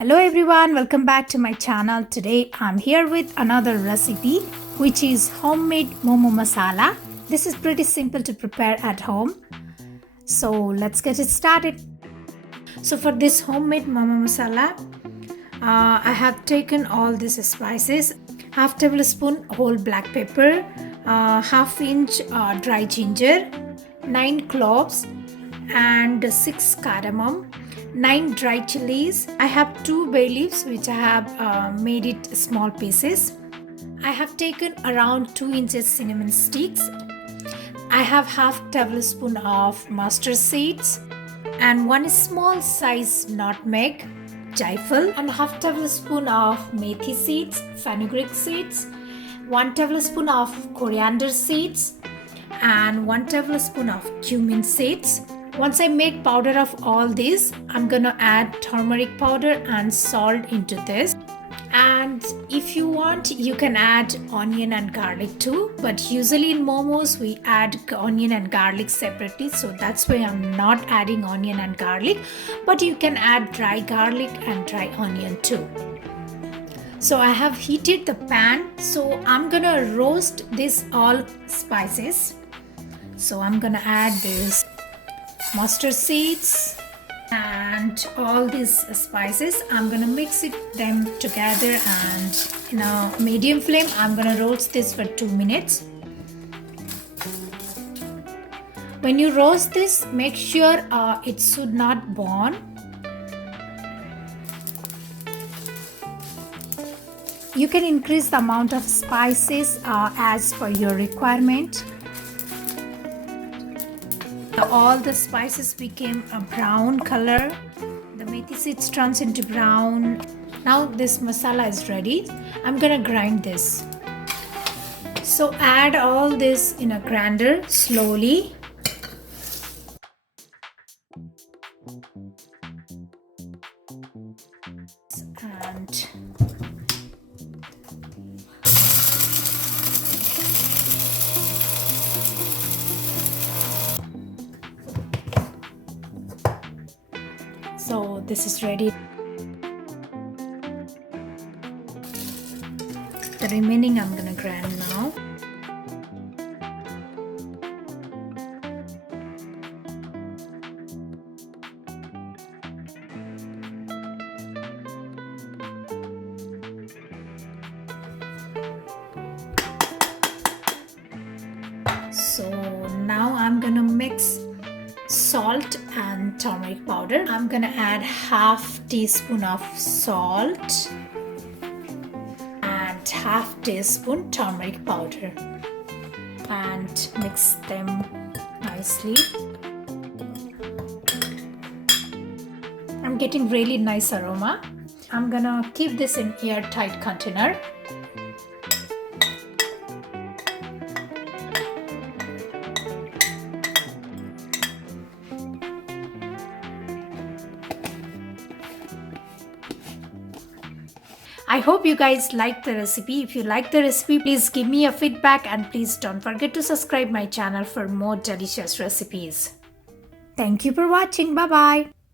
Hello everyone, welcome back to my channel. Today I'm here with another recipe which is homemade momo masala. This is pretty simple to prepare at home. So let's get it started. So for this homemade momo masala, I have taken all these spices: half tablespoon whole black pepper, half inch dry ginger, 9 cloves and 6 cardamom, 9 dry chilies. I have 2 bay leaves which I have made it small pieces. I have taken around 2 inches cinnamon sticks. I have half tablespoon of mustard seeds and 1 small size nutmeg, jaifal, and half tablespoon of methi seeds, fenugreek seeds, 1 tablespoon of coriander seeds, and 1 tablespoon of cumin seeds. Once I make powder of all these, I'm gonna add turmeric powder and salt into this. And if you want, you can add onion and garlic too, but usually in momos we add onion and garlic separately, so that's why I'm not adding onion and garlic, but you can add dry garlic and dry onion too. So I have heated the pan, so I'm gonna roast this all spices. So I'm gonna add this mustard seeds and all these spices. I'm gonna mix them together, and in a medium flame I'm gonna roast this for 2 minutes. When you roast this, make sure it should not burn. You can increase the amount of spices as per your requirement. All the spices became a brown color. The methi seeds turns into brown. Now this masala is ready. I'm gonna grind this. So add all this in a grinder slowly. And so this is ready. The remaining I'm gonna grind now. So now I'm gonna mix salt and turmeric powder. I'm gonna add half teaspoon of salt and half teaspoon turmeric powder and mix them nicely. I'm getting really nice aroma. I'm gonna keep this in airtight container. I hope you guys liked the recipe. If you like the recipe, please give me a feedback and please don't forget to subscribe my channel for more delicious recipes. Thank you for watching. Bye bye.